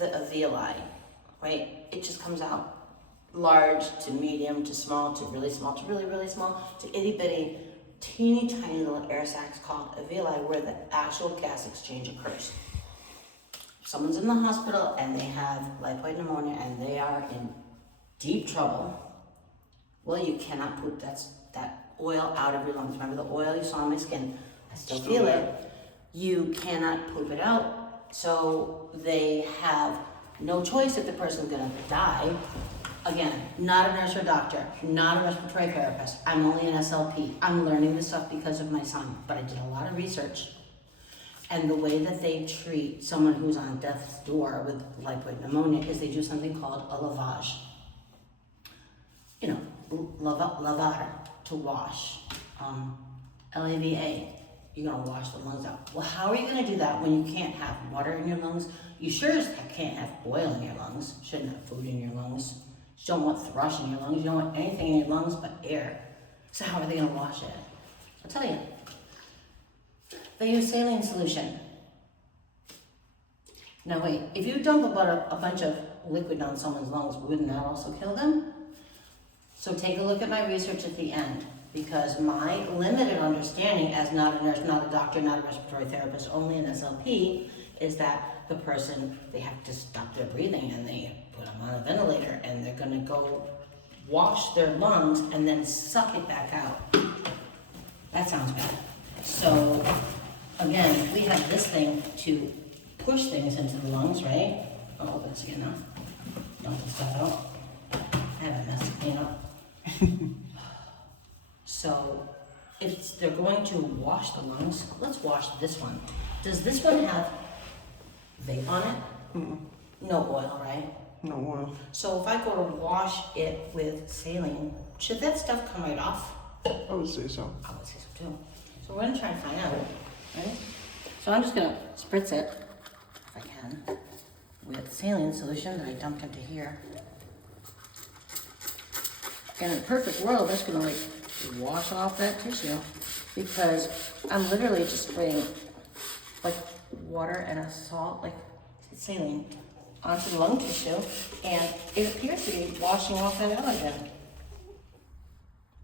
the alveoli, right? It just comes out large to medium to small to really small to really, really small to itty bitty, teeny tiny little air sacs called alveoli where the actual gas exchange occurs. If someone's in the hospital and they have lipoid pneumonia and they are in deep trouble, well, you cannot poop that oil out of your lungs. Remember the oil you saw on my skin? I still feel it. You cannot poop it out. So they have no choice if the person's gonna die. Again, not a nurse or doctor, not a respiratory therapist. I'm only an SLP. I'm learning this stuff because of my son, but I did a lot of research. And the way that they treat someone who's on death's door with lipoid pneumonia is they do something called a lavage. You know, lavar, to wash. L-A-V-A, you're gonna wash the lungs out. Well, how are you gonna do that when you can't have water in your lungs? You sure as heck can't have oil in your lungs. Shouldn't have food in your lungs. You don't want thrush in your lungs. You don't want anything in your lungs but air. So how are they gonna wash it? I'll tell you. They use saline solution. Now wait, if you dump a bunch of liquid down someone's lungs, wouldn't that also kill them? So take a look at my research at the end, because my limited understanding as not a nurse, not a doctor, not a respiratory therapist, only an SLP, is that the person, they have to stop their breathing and they put them on a ventilator and they're gonna go wash their lungs and then suck it back out. That sounds bad. So again, we have this thing to push things into the lungs, right? I'll open this again now. Dump the stuff out. I have a mess to clean up. So if they're going to wash the lungs, let's wash this one. Does this one have vape on it? Mm-mm. No oil, right? No oil. So if I go to wash it with saline, should that stuff come right off? I would say so. I would say so too. So we're gonna try to find out, right? So I'm just gonna spritz it, if I can, with saline solution that I dumped into here. And in a perfect world, that's gonna like wash off that tissue, because I'm literally just spraying like water and a salt, like saline, onto the lung tissue, and it appears to be washing off that allergen.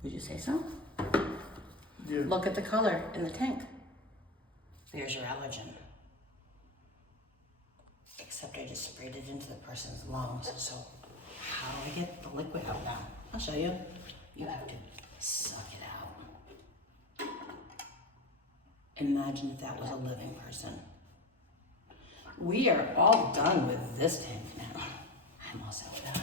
Would you say so? Yeah. Look at the color in the tank. There's your allergen. Except I just sprayed it into the person's lungs. So how do I get the liquid out now? I'll show you. You have to suck it out. Imagine if that was a living person. We are all done with this tank now. I'm all set with that